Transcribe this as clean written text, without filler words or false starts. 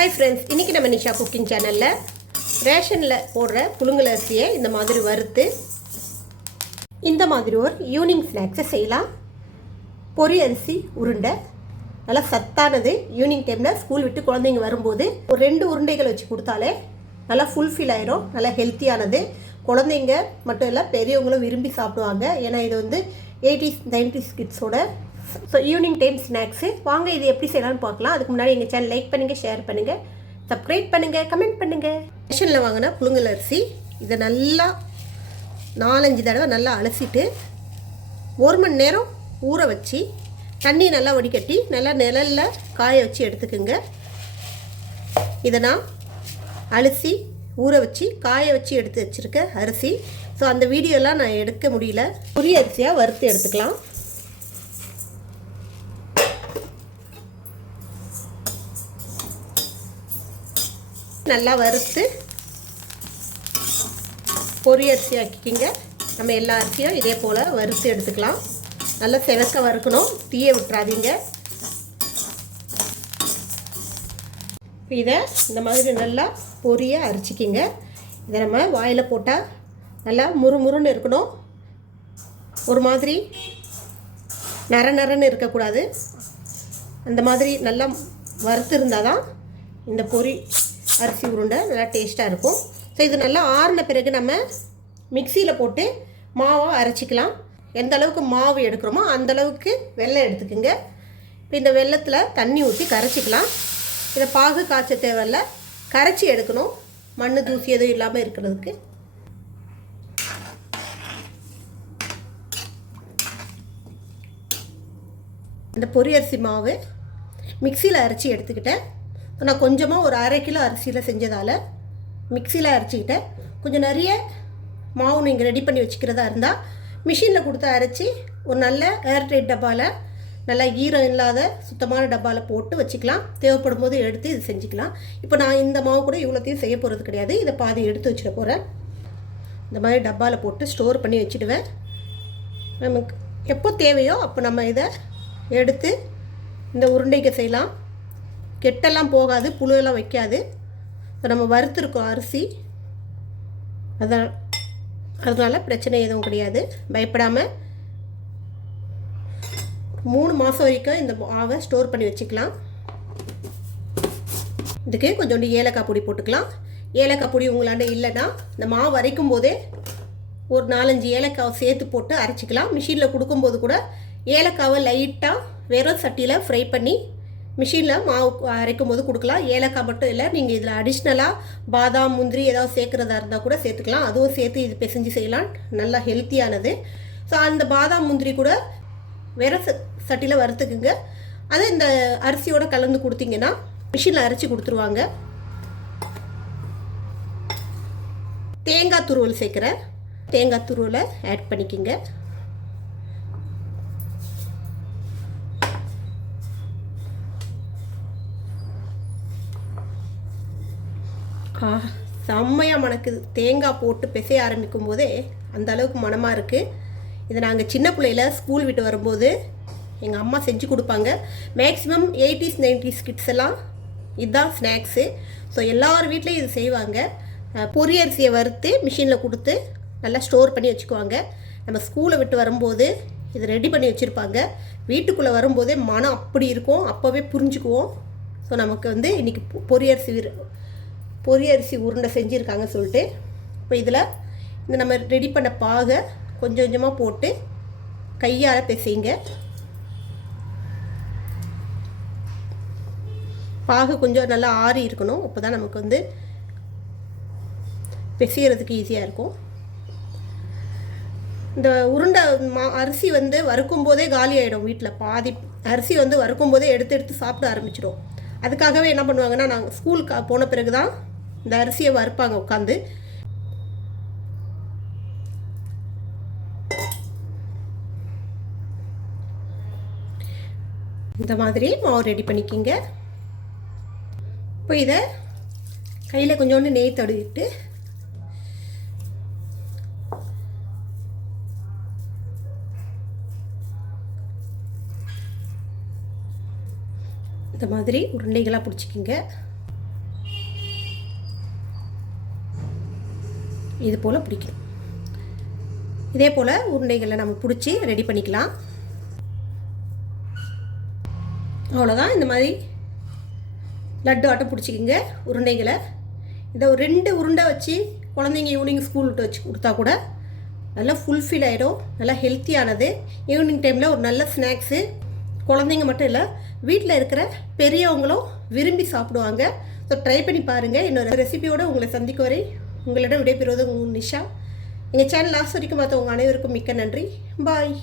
Hi friends, இன்றைக்கி நம்ம Nisha cooking சேனலில் ரேஷனில் போடுற புழுங்கல் அரிசியை இந்த மாதிரி வறுத்து இந்த மாதிரி ஒரு ஈவினிங் ஸ்நாக்ஸை செய்யலாம். பொரி அரிசி உருண்டை நல்லா சத்தானது. ஈவினிங் டைமில் ஸ்கூல் விட்டு குழந்தைங்க வரும்போது ஒரு 2 உருண்டைகள் வச்சு கொடுத்தாலே நல்லா ஃபுல்ஃபில் ஆயிரும். நல்லா ஹெல்த்தியானது. குழந்தைங்க மட்டும் இல்லை, பெரியவங்களும் விரும்பி சாப்பிடுவாங்க. ஏன்னா இது வந்து 80s 90s கிட்ஸோட evening time snacks. வாங்க இது எப்படி செய்யலாம்னு பார்க்கலாம். அதுக்கு முன்னாடி எங்கள் சேனல் லைக் பண்ணுங்கள், ஷேர் பண்ணுங்கள், சப்ஸ்கிரைப் பண்ணுங்கள், கமெண்ட் பண்ணுங்கள். ரேஷனில் வாங்கின புழுங்கல் அரிசி இதை நல்லா 4-5 தடவை நல்லா அலசிட்டு 1 மணி நேரம் ஊற வச்சு தண்ணி நல்லா வடிகட்டி நல்லா நிழலில் காய வச்சு எடுத்துக்குங்க. இதை நான் அலசி ஊற வச்சு காய வச்சு எடுத்து வச்சுருக்க அரிசி. ஸோ அந்த வீடியோலாம் நான் எடுக்க முடியல. பொரி அரிசியாக வறுத்து எடுத்துக்கலாம். நல்லா வறுத்து பொரி அரிசி ஆக்கிக்கிங்க. நம்ம எல்லா அரிசியும் இதே போல் வறுத்து எடுத்துக்கலாம். நல்லா செவக்க வறுக்கணும், தீய விட்டுறாதீங்க. இதை இந்த மாதிரி நல்லா பொரியாக அரிச்சிக்கிங்க. இதை நம்ம வாயில் போட்டால் நல்லா முறுமுறுன்னு இருக்கணும். ஒரு மாதிரி நரன்னு இருக்கக்கூடாது. அந்த மாதிரி நல்லா வறுத்து இருந்தால் தான் இந்த பொரி அரிசி உருண்டை நல்லா டேஸ்ட்டாக இருக்கும். ஸோ இது நல்லா ஆறின பிறகு நம்ம மிக்சியில் போட்டு மாவாக அரைச்சிக்கலாம். எந்த அளவுக்கு மாவு எடுக்கிறோமோ அந்தளவுக்கு வெல்லம் எடுத்துக்கோங்க. இப்போ இந்த வெல்லத்தில் தண்ணி ஊற்றி கரைச்சிக்கலாம். இதை பாகு காய்ச்ச தேவையில்ல, கரைச்சி எடுக்கணும். மண் தூசி எதுவும் இல்லாமல் இருக்கிறதுக்கு. இந்த பொரி அரிசி மாவு மிக்சியில் அரைச்சி எடுத்துக்கிட்டேன். நான் கொஞ்சமாக ஒரு 1/2 கிலோ அரிசியில் செஞ்சதால் மிக்சியில் அரைச்சிக்கிட்டேன். கொஞ்சம் நிறைய மாவு நீங்கள் ரெடி பண்ணி வச்சுக்கிறதா இருந்தால் மிஷினில் கொடுத்து அரைச்சி ஒரு நல்ல ஏர்டைட் டப்பாவில், நல்லா ஈரம் இல்லாத சுத்தமான டப்பாவில் போட்டு வச்சுக்கலாம். தேவைப்படும் போது எடுத்து இது செஞ்சுக்கலாம். இப்போ நான் இந்த மாவு கூட இவ்வளோத்தையும் செய்ய போகிறது கிடையாது. இதை பாதி எடுத்து வச்சுட போகிறேன். இந்த மாதிரி டப்பாவில் போட்டு ஸ்டோர் பண்ணி வச்சுடுவேன். நமக்கு எப்போ தேவையோ அப்போ நம்ம இதை எடுத்து இந்த உருண்டைக்கு செய்யலாம். கெட்டெல்லாம் போகாது, புழுவெல்லாம் வைக்காது. இப்போ நம்ம வறுத்துருக்கோம் அரிசி, அதனால் பிரச்சனை எதுவும் கிடையாது. பயப்படாமல் 3 மாதம் வரைக்கும் இந்த மாவை ஸ்டோர் பண்ணி வச்சுக்கலாம். இதுக்கு கொஞ்சோண்டு ஏலக்காய் பொடி போட்டுக்கலாம். ஏலக்காய் பொடி உங்களாண்ட இல்லைன்னா இந்த மாவு அரைக்கும் போதே ஒரு 4-5 ஏலக்காவை சேர்த்து போட்டு அரைச்சிக்கலாம். மிஷினில் கொடுக்கும்போது கூட ஏலக்காவை லைட்டாக வெறும் சட்டியில் ஃப்ரை பண்ணி மிஷினில் மாவு அரைக்கும் போது கொடுக்கலாம். ஏலக்காய் மட்டும் இல்லை, நீங்கள் இதில் அடிஷ்னலாக பாதாம் முந்திரி ஏதாவது சேர்க்குறதா இருந்தால் கூட சேர்த்துக்கலாம். அதுவும் சேர்த்து இது பிசைஞ்சு செய்யலாம். நல்லா ஹெல்த்தியானது. ஸோ அந்த பாதாம் முந்திரி கூட வேறு சட்டியில் வறுத்துக்குங்க. அதை இந்த அரிசியோடு கலந்து கொடுத்தீங்கன்னா மிஷினில் அரைச்சி கொடுத்துருவாங்க. தேங்காய் துருவல் சேர்க்குறேன். தேங்காய் துருவலை ஆட் பண்ணிக்கோங்க. செம்மையாக மணக்குது. தேங்காய் போட்டு பிசைய ஆரம்பிக்கும் போதே அந்த அளவுக்கு மணமாக இருக்குது. இதை நாங்கள் சின்ன பிள்ளையில் ஸ்கூல் விட்டு வரும்போது எங்கள் அம்மா செஞ்சு கொடுப்பாங்க. மேக்ஸிமம் 80s 90s கிட்ஸ் எல்லாம் இதுதான் ஸ்நாக்ஸு. ஸோ எல்லார் வீட்லேயும் இது செய்வாங்க. பொரி அரிசியை வறுத்து மிஷினில் கொடுத்து நல்லா ஸ்டோர் பண்ணி வச்சுக்குவாங்க. நம்ம ஸ்கூலை விட்டு வரும்போது இது ரெடி பண்ணி வச்சுருப்பாங்க. வீட்டுக்குள்ளே வரும்போதே மனம் அப்படி இருக்கும், அப்போவே புரிஞ்சுக்குவோம். ஸோ நமக்கு வந்து இன்றைக்கி பொரி அரிசி உருண்டை செஞ்சுருக்காங்க சொல்லிட்டு. இப்போ இதில் இந்த நம்ம ரெடி பண்ண பாகை கொஞ்சம் கொஞ்சமாக போட்டு கையால் பிசைங்க. பாகு கொஞ்சம் நல்லா ஆறி இருக்கணும். அப்போ தான் நமக்கு வந்து பிசைகிறதுக்கு ஈஸியாக இருக்கும். இந்த உருண்டை அரிசி வந்து வறுக்கும் போதே காலி ஆகிடும். வீட்டில் பாதி அரிசி வந்து வறுக்கும் போதே எடுத்து சாப்பிட ஆரம்பிச்சிடும். அதுக்காகவே என்ன பண்ணுவாங்கன்னா, நாங்கள் ஸ்கூலுக்கு போன பிறகு தான் இந்த அரிசியை வறுப்பாங்க உட்காந்து. இந்த மாதிரி மாவு ரெடி பண்ணிக்கிங்க. இப்போ இதை கையில் கொஞ்சோண்டு நெய் தடவிட்டு இந்த மாதிரி உருண்டைகளாக பிடிச்சிக்கிங்க. இது போல் பிடிக்கணும். இதே போல் உருண்டைகளை நம்ம பிடிச்சி ரெடி பண்ணிக்கலாம். அவ்வளோதான். இந்த மாதிரி லட்டு ஆட்டம் பிடிச்சிக்கிங்க உருண்டைகளை. இதை ஒரு 2 உருண்டை வச்சு குழந்தைங்க ஈவினிங் ஸ்கூல் விட்டு வச்சு கொடுத்தா கூட நல்லா ஃபுல்ஃபில் ஆகிடும். நல்லா ஹெல்த்தியானது. ஈவினிங் டைமில் ஒரு நல்ல ஸ்நாக்ஸு. குழந்தைங்க மட்டும் இல்லை, வீட்டில் இருக்கிற பெரியவங்களும் விரும்பி சாப்பிடுவாங்க. ஸோ ட்ரை பண்ணி பாருங்கள். இன்னொரு ரெசிபியோடு உங்களை சந்திக்க வரை உங்களிடம் விடைபெறுவது உங்கள் நிஷா. எங்கள் சேனல் லாஸ்ட் வரைக்கும் பார்த்தவங்க அனைவருக்கும் மிக்க நன்றி. பாய்.